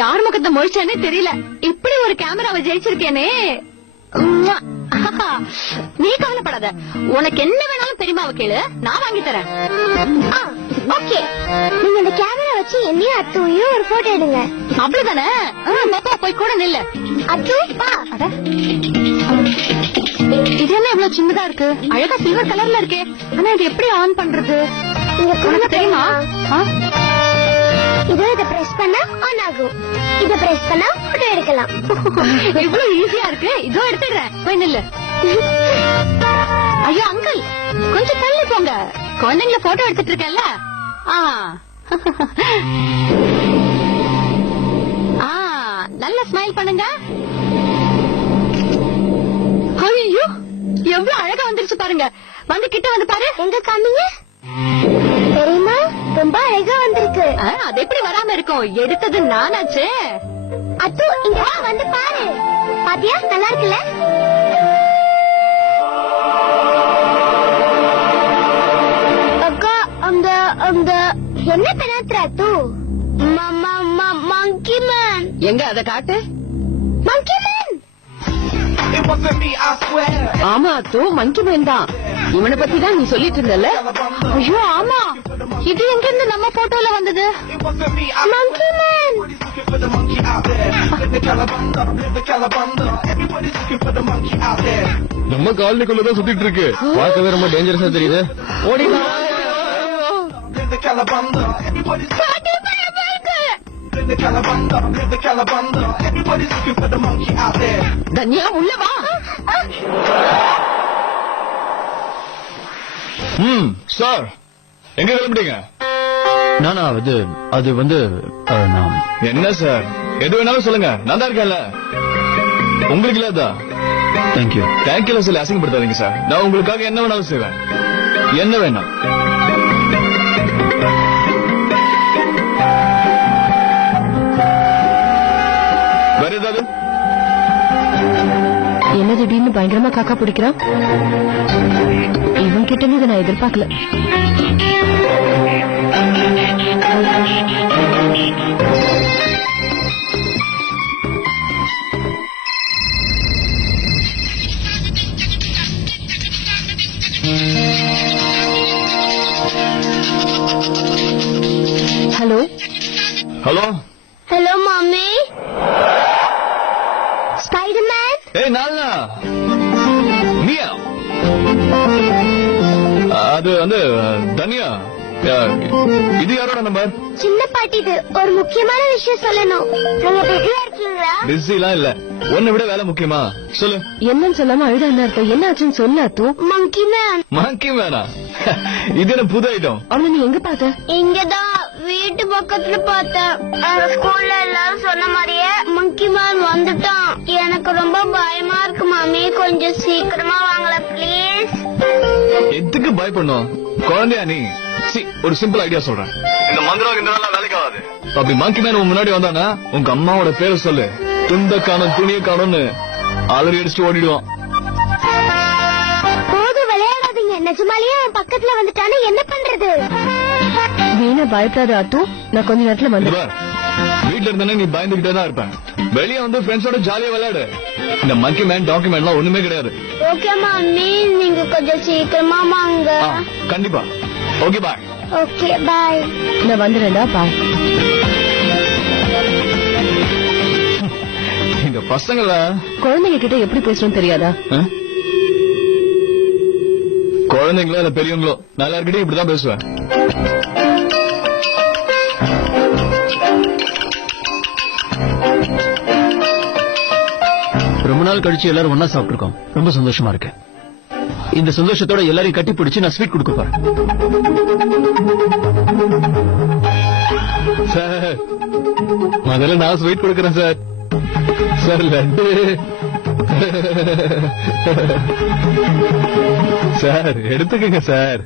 யார் முகத்தை முழிச்சானே தெரியல. இப்படி ஒரு கேமராவை ஜெயிச்சிருக்கேனே. நீ கவலைப்படாத, உனக்கு என்ன வேணாலும் பெரியமாவை கேளு, நான் வாங்கி தரேன். ஓகே, நீங்க இந்த கேமரா வச்சு என்னையும் அத்துவையும் ஒரு போட்டோ எடுங்க. அப்படிதானே? போய் கூட நில்லு. அத்துப்பா, இது என்ன இவ்வளவு சின்னதா இருக்கு? அழகா சில்வர் கலர்ல இருக்கே. ஆனா இது எப்படி ஆன் பண்றது உனக்கு தெரியுமா? இத பிரஸ் பண்ணா ஆன் ஆகும், இத பிரஸ் பண்ணா போட்டோ எடுக்கலாம். இவ்வளவு ஈஸியா இருக்கு. இதோ எடுத்துடுறேன், போய் நில்லு. ஐயோ அங்கிள், கொஞ்சம் தள்ளி போங்க, குழந்தைங்கள போட்டோ எடுத்துட்டு இருக்கேன்ல. நல்ல ஸ்மைல் பண்ணுங்க. ஐயோ எவ்வளவு அழகா வந்துருச்சு பாருங்க. வந்து கிட்ட வந்து பாரு. எங்க காமிங்க. தெரியுமா, ரொம்ப அழகா வந்திருக்கு. அது எப்படி வராம இருக்கும்? எடுத்தது நானாச்சே. அத்து இங்க வந்து பாரு. பாத்தியா, நல்லா இருக்குல்ல? அக்கா, அந்த என்ன பெனாத்ர அத்து? மங்கி மேன். எங்க அத காட்டு. மங்கி மேன். ஆமா அத்து, மங்கி மேன் தான். இவனை பத்தி தான் நீ சொல்லிட்டு இருந்தல. ஐயோ ஆமா, இது எங்க இருந்து நம்ம போட்டோல வந்தது? மங்கி மேன். நம்ம காலனிக்குள்ளதான் சுத்திட்டு இருக்கு. பார்க்கவே ரொம்ப டேஞ்சரஸா தெரியுது. ஓடிடா. தன்யா உள்ள வா. சார், எங்க கிளம்பிட்டீங்க? நானா அது வந்து நான் என்ன சார், எது வேணாலும் சொல்லுங்க, நான் தான் இருக்கேன்ல. உங்களுக்கு இல்லாதா? தேங்க்யூ. தேங்க்யூல சொல்லி அசிங்கப்படுத்தாதீங்க சார். நான் உங்களுக்காக என்ன வேணாலும் செய்வேன். என்ன வேணாம். வேற ஏதாவது? என்ன திடீர்னு பயங்கரமா காக்கா பிடிக்கிறான்? இவன் கிட்ட இதை நான் எதிர்பார்க்கல. Hello hello hello mummy. Spiderman. ஏய் நாலா, நீயா? அது தனியா. இது யாரோட நம்பர்? சின்ன பாட்டி, இது ஒரு முக்கியமான விஷயம் சொல்லணும். நீங்க பிஸியா இருக்கீங்களா? பிஸிலாம் இல்ல. உன்னை விட வேலை முக்கியமா? சொல்லு. என்னன்னு சொல்லாம அழுதா என்ன அர்த்தம்? என்ன ஆச்சுன்னு சொல்ல அத்து. மங்கி மேன். மங்கி மேனா? இது என்ன புது ஐட்டம்? அவனை நீ எங்க பார்த்த? இங்கதான் வீட்டு பக்கத்துல பார்த்தேன். ஸ்கூல்ல எல்லாரும் சொன்ன மாதிரியே மங்கி மேன் வந்துட்டான். எனக்கு ரொம்ப பயமா இருக்கு மாமி, கொஞ்சம் சீக்கிரமா வாங்கல பிளீஸ். எதுக்கு பயப்படணும்? குழந்தையா நீ? ஒரு சிம்பிள் ஐடியா சொல்றேன். இந்த மந்திரம் இந்த வேலைக்கு ஆகாது. அப்படி மங்கி மேன் உன் முன்னாடி வந்தானா உங்க அம்மாவோட பேரை சொல்லு. துண்ட காணும் துணிய காணும்னு அலறி அடிச்சுட்டு ஓடிடுவான். போது விளையாடாதீங்க. நிஜமாலேயே அவன் பக்கத்துல வந்துட்டானே, என்ன பண்றது? வீணா பயப்படாத அத்து, நான் கொஞ்ச நேரத்துல வந்து. வீட்டுல இருந்தானே நீ பயந்துகிட்டே தான் இருப்பேன். வெளியே வந்து ஃப்ரெண்ட்ஸோட ஜாலியா விளையாடு. இந்த மங்கி மேன் டாக்குமெண்ட்லாம் ஒண்ணுமே கிடையாது. ஓகே மம்மி, நீங்க கொஞ்சம் சீக்கிரமா வாங்க. கண்டிப்பா. Okay bye. Okay bye. நான் வந்துடுறேன்டா, பாய். இந்த பசங்கள குழந்தைங்க கிட்ட எப்படி பேசணும் தெரியாதா? குழந்தைங்களோ இல்ல பெரியவங்களோ, நான் எல்லார்கிட்டயும் இப்படிதான் பேசுவேன். ரொம்ப நாள் கழிச்சு எல்லாரும் ஒன்னா சாப்பிட்டுருக்கோம். ரொம்ப சந்தோஷமா இருக்கு. இந்த சந்தோஷத்தோட எல்லாரையும் கட்டி பிடிச்சு நான் ஸ்வீட் கொடுக்க போறேன். சார், முதல்ல நான் ஸ்வீட் கொடுக்கறேன் சார். சார் லட்டு. சார் எடுத்துக்கங்க சார்.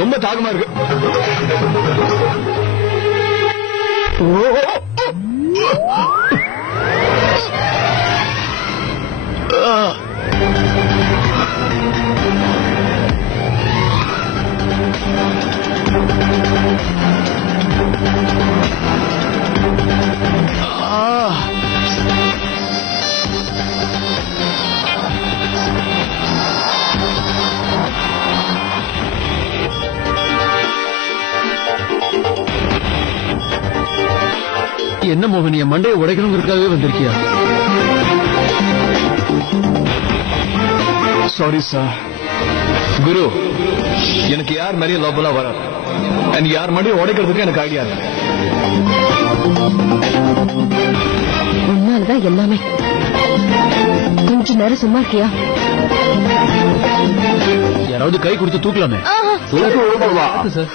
ரொம்ப தாகமா இருக்கு. என்ன மோகன், என் மண்டையை உடைக்கணுங்கிறதுக்காகவே வந்திருக்கியா? Sorry sir. குரு, எனக்கு யார் நிறைய லவ்லாம் வராது. அண்ட் யார் மண்டையை உடைக்கிறதுக்கு எனக்கு ஐடியா இருக்கு. உன்னாலதான் எல்லாமே. கொஞ்ச நேரம் சும்மா இருக்கியா? யாராவது கை கொடுத்து தூக்கலாமே. சார்,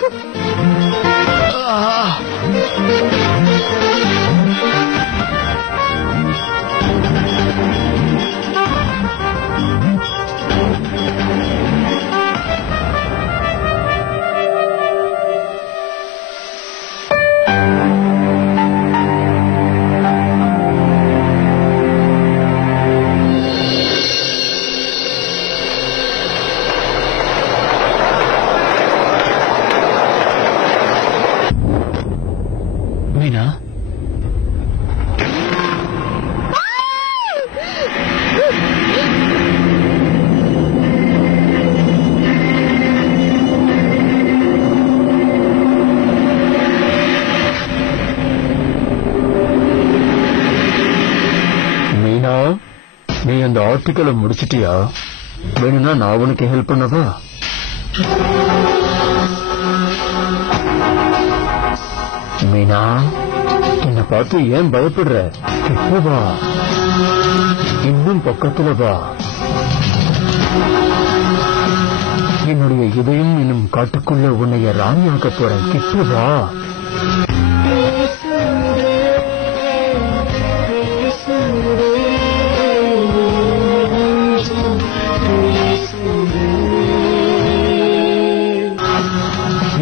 மீனா, மீனா, நீ அந்த ஆர்டிக்கலை முடிச்சிட்டியா? வேணும்னா நான் உனக்கு ஹெல்ப் பண்ணவா? மீனா, என்ன பார்த்து ஏன் பயப்படுற? கிட்ட வா, இன்னும் பக்கத்துல வா. என்னுடைய இதயம் இன்னும் காட்டுக்குள்ள உன்னைய ராணியாக்க போறேன். கிட்ட வா.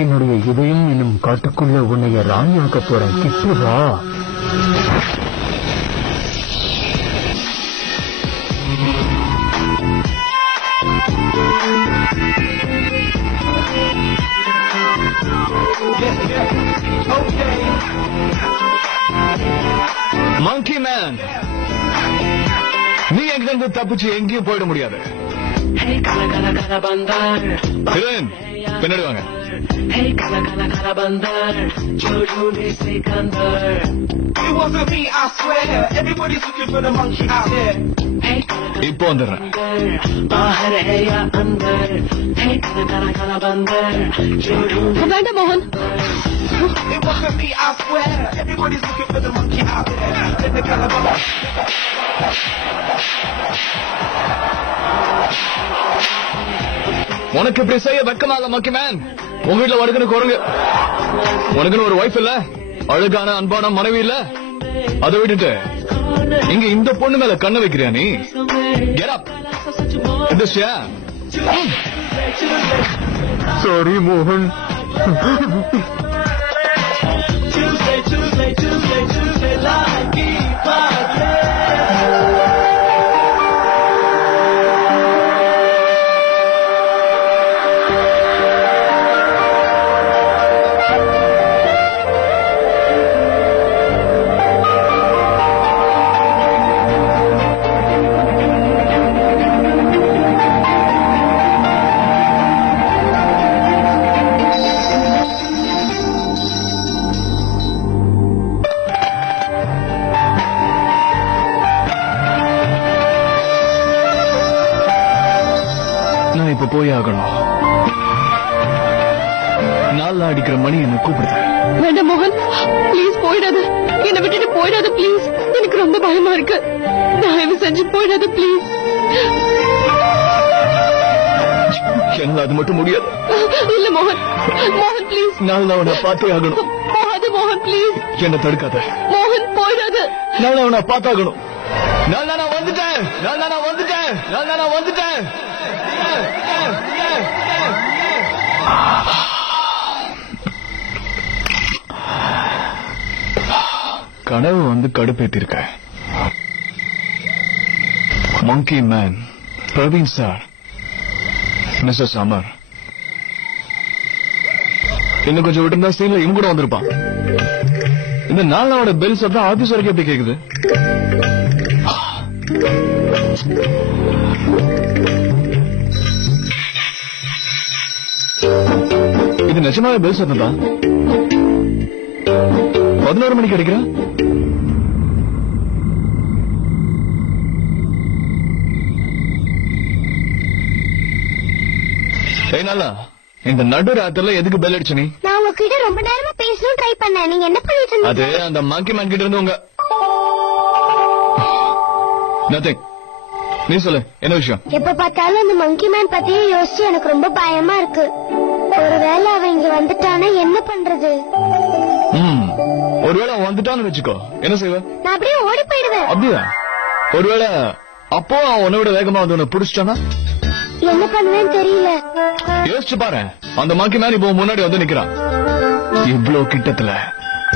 என்னுடைய இதயம் இன்னும் காட்டுக்குள்ள உன்னைய ராணியாக்க போறேன். கிட்ட வா. மங்கி மேன், நீ எங்கிருந்து தப்பிச்சு எங்கேயும் போயிட முடியாது. ஹீரோயின், பின்னாடி வாங்க. இப்போ வந்துடுறேன். வேண்டாம் மோகன். உனக்கு இப்படி செய்ய வெக்கமா இல்ல மங்கி மேன்? உங்க வீட்டுல வடுக்குன்னு குரங்கு, உனக்குன்னு ஒரு வைஃப் இல்ல, அழகான அன்பான மனைவி இல்ல, அதை விட்டுட்டு இங்க இந்த பொண்ணு மேல கண்ண வைக்கிறியா நீ? Get up. எந்திரிச்சியா? சாரி மோகன். நான் இப்ப போய் ஆகணும். நாள் அடிக்கிற மணி என்ன கூப்பிடுது. வேண்டாம் மோகன், ப்ளீஸ் போயிடாது. என்னை விட்டுட்டு போயிடாது ப்ளீஸ். எனக்கு ரொம்ப பயமா இருக்கு. தயவு செஞ்சு போயிடாது ப்ளீஸ். என்னால அது மட்டும் முடியாது. இல்ல மோகன், மோகன் ப்ளீஸ். நான் உன்னை பார்த்தே ஆகணும். போகாது மோகன் ப்ளீஸ். என்ன தடுக்காத மோகன், போயிடாது. நான் அவனை பார்த்தாகணும். நான் வந்துட்டேன். கனவு வந்து கடுப்பேத்திருக்க. Monkey man, Praveen sir, Mrs Amar. இன்னும் கொஞ்சம் விட்டு இருந்தா சீன்ல இவங்க கூட வந்திருப்பான். இந்த நாளோட பெல் சத்தம் ஆபீஸ் வரைக்கும் எப்படி கேக்குது? இது நிஜமாவே பெல் சத்தம் தான். 11 மணிக்கு அடிக்கிற. நல்லா இந்த நடு ராத்திரில எதுக்கு பெல் அடிச்சு நீ? நான் உங்ககிட்ட ரொம்ப நேரமா பேசணும் ட்ரை பண்ணேன். நீங்க என்ன பண்ணிட்டு இருந்தீங்க? அது அந்த மங்கி மேன் கிட்ட இருந்து உங்க நத்திங். நீ சொல்லு, என்ன விஷயம்? எப்ப பார்த்தாலும் அந்த மங்கி மேன் பத்தியே யோசிச்சு எனக்கு ரொம்ப பயமா இருக்கு. ஒருவேளை அவன் இங்க வந்துட்டானா என்ன பண்றது? ஒருவேளை அவன் வந்துட்டான்னு வச்சுக்கோ, என்ன செய்வ? நான் அப்படியே ஓடி போயிடுவேன். அப்படியா? ஒருவேளை அப்போ அவன் உன்னை விட வேகமா வந்து உன்னை பிடிச்சிட்டானா? என்ன பண்ணுவேன்னு தெரியல. யோசிச்சு பாரு, அந்த மங்கி மேன் இப்போ முன்னாடி வந்து நிக்கிறான். இவ்ளோ கிட்டத்துல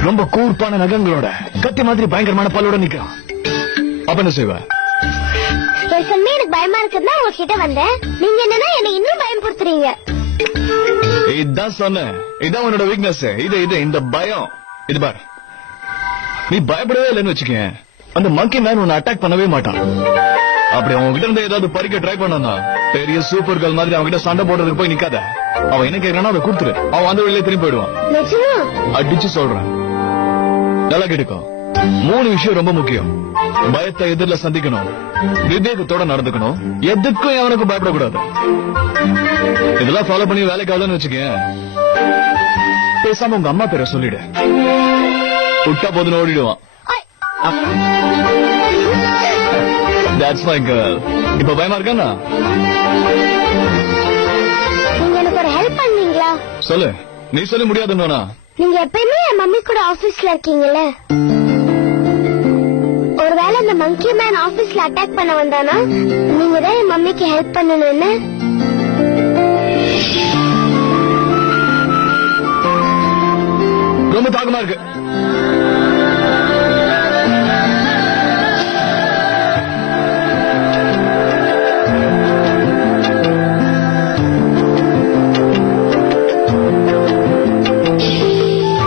ரொம்ப கூர்ப்பான நகங்களோட கத்தி மாதிரி பயங்கரமான பல்லோட நிக்கிறான். அப்ப என்ன செய்வ? ஏற்கனவே எனக்கு பயமா இருக்குதுன்னா உங்ககிட்ட வந்தேன். நீங்க என்னன்னா என்னை இன்னும் பயன்படுத்துறீங்க. இதான் சொன்னேன், இதான் உன்னோட வீக்னஸ். இது இந்த பயம். இது பாரு, நீ பயப்படவே இல்லைன்னு வச்சுக்கேன், அந்த மங்கி மேன் உன்னை அட்டாக் பண்ணவே மாட்டான். அப்படி அவங்க கிட்ட இருந்து ஏதாவது பறிக்க ட்ரை பண்ணா பெரிய சூப்பர் கேர்ள் மாதிரி அவங்க கிட்ட சண்டை போடுறதுக்கு போய் நிக்காத. அவன் என்ன கேட்கறானோ அதை கொடுத்துரு. அவன் அந்த வழியிலே திரும்பி போயிடுவான். அடிச்சு சொல்றேன், நல்லா கேட்டுக்கோ. 3 விஷயம் ரொம்ப முக்கியம். பயத்தை எதிரில சந்திக்கணும், விவேகத்தோட நடந்துக்கணும், எதுக்கும் அவனுக்கு பயப்படக்கூடாது. இதெல்லாம் ஃபாலோ பண்ணி வேலைக்கு ஆகலன்னு வச்சுக்கேன், பேசாம உங்க அம்மா பேரை சொல்லிடு. விட்டா போதுன்னு ஓடிடுவான். That's my girl. இப்ப பயமா இருக்கானா? நீங்க எனக்கு ஒரு ஹெல்ப் பண்ணீங்களா? சொல்லு. நீ சொல்லி முடியாதுன்னா? நீங்க எப்பயுமே என் மம்மி கூட ஆபீஸ்ல இருக்கீங்கல்ல, ஒருவேளை அந்த மங்கி மேன் ஆபீஸ்ல அட்டாக் பண்ண வந்தானா நீங்க தான் என் மம்மிக்கு ஹெல்ப் பண்ணணும்னு. ரொம்ப தாக்கமா இருக்கு.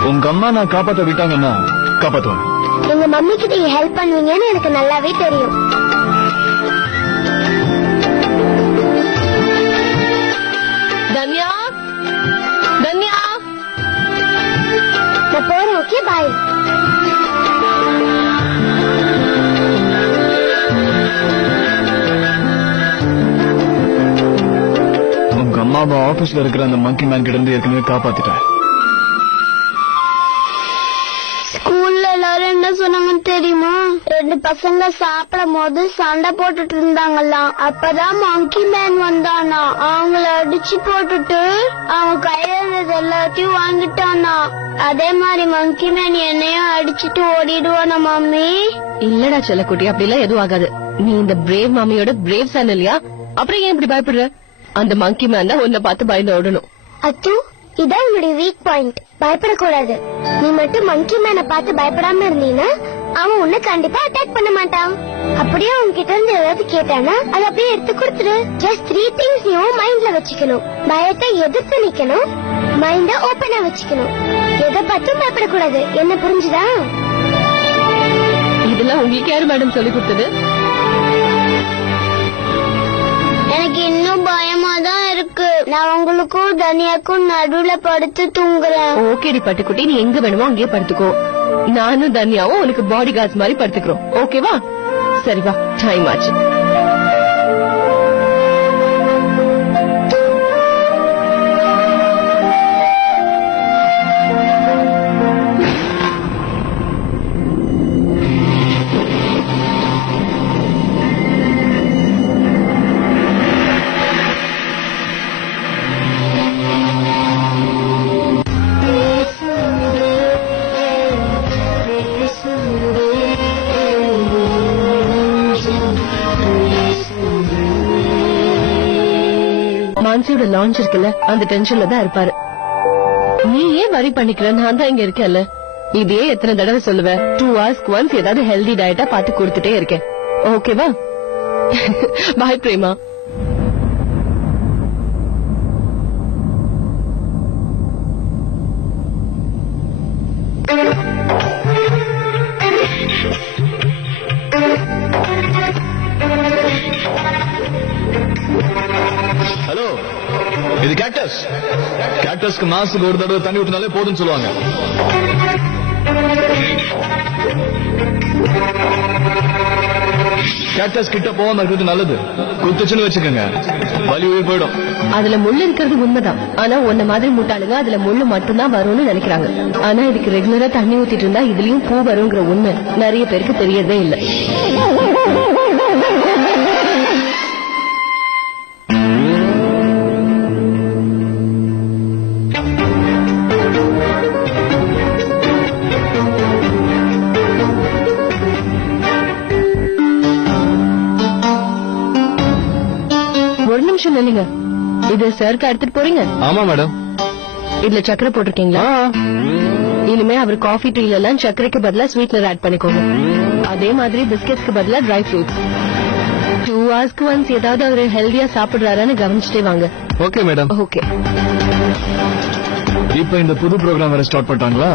உங்க அம்மா நான் காப்பாத்த விட்டாங்கன்னா காப்பாத்துவேன். எங்க மம்மி கிட்ட ஹெல்ப் பண்ணுவீங்கன்னு எனக்கு நல்லாவே தெரியும். தன்யா, தன்யா, நான் போறேன். ஓகே, பாய். உங்க அம்மாவை ஆபீஸ்ல இருக்கிற அந்த மங்கி மேன் கிட்ட இருந்து ஏற்கனவே காப்பாத்திட்டேன். ஸ்கூல்ல எல்லாரும் என்ன சொன்னாங்கன்னு தெரியுமா? 2 பசங்க சாப்பிடும் போது சண்டை போட்டுட்டு இருந்தாங்களாம். அப்பதான் மங்கி மேன் வந்தானா, அவங்கள அடிச்சு போட்டுட்டு அவங்க கையில இருந்தது எல்லாத்தையும் வாங்கிட்டானா. அதே மாதிரி மங்கி மேன் என்னையும் அடிச்சுட்டு ஓடிடுவானா மம்மி? இல்லடா செல்லக்குட்டி, அப்படி எல்லாம் எதுவும் ஆகாது. நீ இந்த பிரேவ் மாமியோட பிரேவ் சன் இல்லையா? அப்புறம் ஏன் இப்படி பயப்படுற? அந்த மங்கி மேன் தான் உன்னை பார்த்து பயந்து ஓடணும். அத்து, இதான் உன்னுடைய வீக் பாயிண்ட். பயப்படக்கூடாது. நீ மட்டும் மங்கி மேனை பார்த்து பயப்படாம இருந்தீன்னா அவன் உன்னை கண்டிப்பா அட்டாக் பண்ண மாட்டான். அப்படியே உன்கிட்ட இருந்து ஏதாவது கேட்டானா அதை அப்படியே எடுத்து கொடுத்துரு. ஜஸ்ட் 3 things நீ மைண்ட்ல வச்சுக்கணும். பயத்தை எதிர்த்து நிக்கணும், மைண்ட ஓபனா வச்சுக்கணும், எதை பார்த்தும் பயப்படக்கூடாது. என்ன புரிஞ்சுதா? இதெல்லாம் உங்களுக்கு யாரு மேடம் சொல்லி கொடுத்தது? எனக்கு இன்னும் பயமா தான் இருக்கு. நான் உங்களுக்கும் தனியாக்கும் நடுவுல படுத்து தூங்குறேன். ஓகேடி பட்டுக்குட்டி, நீ எங்க வேணுமோ அங்கேயே படுத்துக்கோ. நானும் தன்யாவும் உனக்கு பாடி கார்ட்ஸ் மாதிரி படுத்துக்கிறோம். ஓகேவா? சரி வா, டைம் ஆச்சு. நான்சியோட லான்ச் இருக்குல்ல, அந்த டென்ஷன்ல தான் இருப்பாரு. நீ ஏன் வரி பண்ணிக்கிற? நான் தான் இங்க இருக்கேன்ல. இதே எத்தனை தடவை சொல்லுவ? 2 hours once ஏதாவது ஹெல்தி டயட்டா பார்த்து கொடுத்துட்டே இருக்கேன். ஓகேவா? பாய் பிரேமா. ஹலோ, இது கேக்டஸ். கேக்டஸ்க்கு மாசத்துக்கு ஒரு தடவை தண்ணி ஊத்தினாலே போதும்னு சொல்லுவாங்க. கேக்டஸ் கிட்ட போகாம இருக்கிறது நல்லது. குத்துச்சுன்னு வச்சுக்கோங்க, வலி உயிர் போயிடும். அதுல முள்ளு இருக்கிறது உண்மைதான். ஆனா உன்ன மாதிரி முட்டாளுங்க அதுல முள்ளு மட்டும்தான் வரும்னு நினைக்கிறாங்க. ஆனா இதுக்கு ரெகுலரா தண்ணி ஊத்திட்டு இருந்தா இதுலயும் பூ வருங்கிற உண்மை நிறைய பேருக்கு தெரியறதே இல்ல. ஒரு நிமிஷம் இல்லைங்க, இது சாருக்கு எடுத்துட்டு போறீங்க? ஆமா மேடம். இதுல சக்கரை போட்டிருக்கீங்களா? இனிமே அவர் காஃபி டீல எல்லாம் சக்கரைக்கு பதிலா ஸ்வீட்னர் ஆட் பண்ணிக்கோங்க. அதே மாதிரி பிஸ்கெட்ஸ்க்கு பதிலா ட்ரை ஃப்ரூட்ஸ். 2 hours once ஏதாவது அவரு ஹெல்தியா சாப்பிடுறாரான்னு கவனிச்சுட்டே வாங்க. Okay madam. ஓகே. இப்ப இந்த புது ப்ரோக்ராம் வேற ஸ்டார்ட் பண்ணிட்டாங்களா?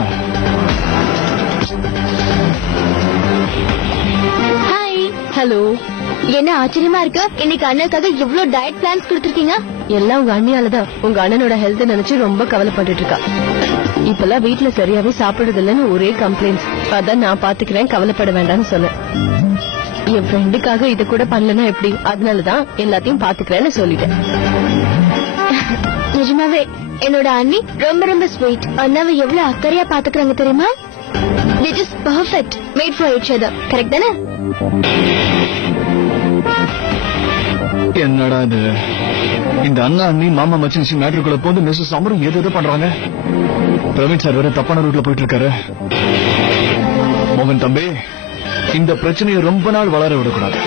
ஹாய். ஹலோ. என்ன ஆச்சரியமா இருக்கு, இன்னைக்கு அண்ணனுக்காக இவ்ளோ டயட் பிளான்ஸ் கொடுத்திருக்கீங்க. எல்லாம் உங்க அண்ணியாலதான். உங்க அண்ணனோட ஹெல்த் நினைச்சு ரொம்ப கவலைப்பட்டுட்டு இருக்கா. இப்பெல்லாம் வீட்டுல சரியாவே சாப்பிடுறது இல்லன்னு ஒரே கம்ப்ளைண்ட்ஸ். அதான் நான் பாத்துக்கிறேன், கவலைப்பட வேண்டாம்னு சொன்னேன். என் ஃப்ரெண்டுக்காக இது கூட பண்ணலன்னா எப்படி? அதனாலதான் எல்லாத்தையும் பாத்துக்கிறேன்னு சொல்லிட்டேன். நிஜமாவே என்னோட அண்ணி ரொம்ப ரொம்ப ஸ்வீட். அண்ணாவை எவ்வளவு அக்கறையா பாத்துக்கிறாங்க தெரியுமா? They just perfect, made for each other. Correct தானே? என்னடா இது? இந்த அண்ணா அண்ணி மாமா மச்சி மேட்ருக்குள்ள போந்து மிஸ்ஸஸ் அமரும் ஏதோ பண்றாங்க. பிரவீன் சார் வேற தப்பான ரூட்ல போயிட்டு இருக்காரு. மோகன் தம்பி, இந்த பிரச்சனையை ரொம்ப நாள் வளர விடக்கூடாது.